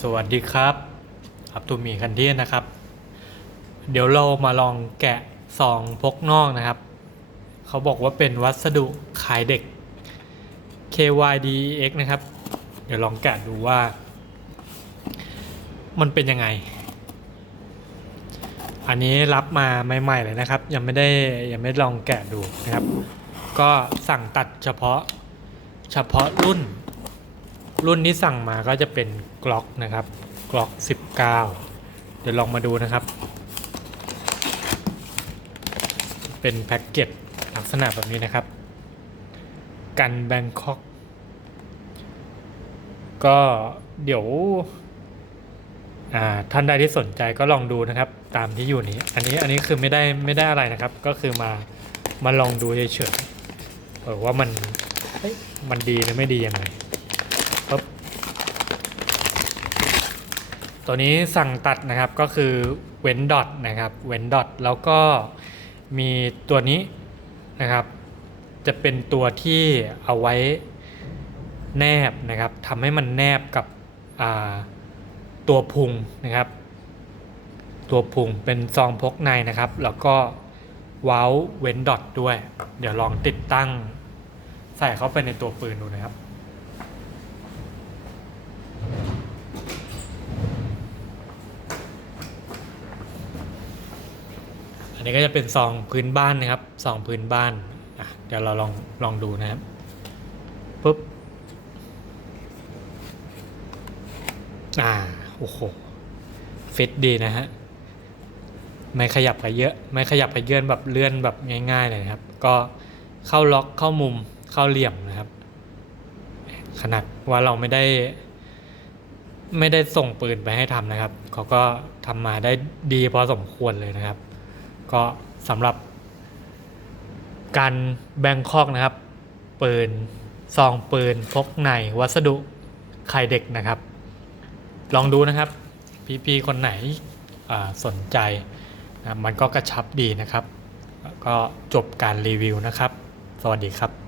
สวัสดีครับอับตูมีคันเทียนะครับ เดี๋ยวเรามาลองแกะซองพกนอกนะครับ เขาบอกว่าเป็นวัสดุขายเด็ก KYDX นะครับ เดี๋ยวลองแกะดูว่า มันเป็นยังไง อันนี้รับมาใหม่ๆเลยนะครับ ยังไม่ได้ยังไม่ลองแกะดูนะครับ ก็สั่งตัดเฉพาะเฉพาะรุ่น รุ่นที่สั่งมาก็จะเป็นกล็อกนะครับกล็อก 19 เดี๋ยวลองมาดูนะครับ เป็นแพ็กเกจลักษณะแบบนี้นะครับ กันแบงคอกก็เดี๋ยวท่านใดที่สนใจก็ลองดูนะครับ ตามที่อยู่นี้ อันนี้อันนี้คือไม่ได้ไม่ได้อะไรนะครับ ก็คือมามาลองดูเฉยๆเออว่ามันเฮ้ยมันดีหรือไม่ดียังไง ปุ๊บ ตัวนี้สั่งตัดนะครับก็คือเว้นดอทนะครับเว้นดอทแล้วก็มีตัวนี้นะครับ จะเป็นตัวที่เอาไว้แนบนะครับทำให้มันแนบกับตัวพุงนะครับ ตัวพุงเป็นซองพกในนะครับ แล้วก็เว้าเว้นดอทด้วย เดี๋ยวลองติดตั้งใส่เข้าไปในตัวปืนดูนะครับ นนี้ก็จะเป็นซองพื้นบ้านนะครับซองพื้นบ้านอะเดี๋ยวเราลองลองดูนะครับปุ๊บอ่าโอ้โหฟิตดีนะฮะไม่ขยับไปเยอะไม่ขยับไปเยื่อนแบบเลื่อนแบบง่ายๆเลยนะครับ ก็เข้าล็อกเข้ามุมเข้าเหลี่ยมนะครับ ขนาดว่าเราไม่ได้ ไม่ได้ส่งปืนไปให้ทำนะครับเขาก็ทำมาได้ดีพอสมควรเลยนะครับ ก็สำหรับ การแบงคอกนะครับ ปืนซองปืนพกในวัสดุไข่เด็กนะครับ ลองดูนะครับ พี่ๆคนไหนสนใจนะมันก็กระชับดีนะครับ ก็จบการรีวิวนะครับ สวัสดีครับ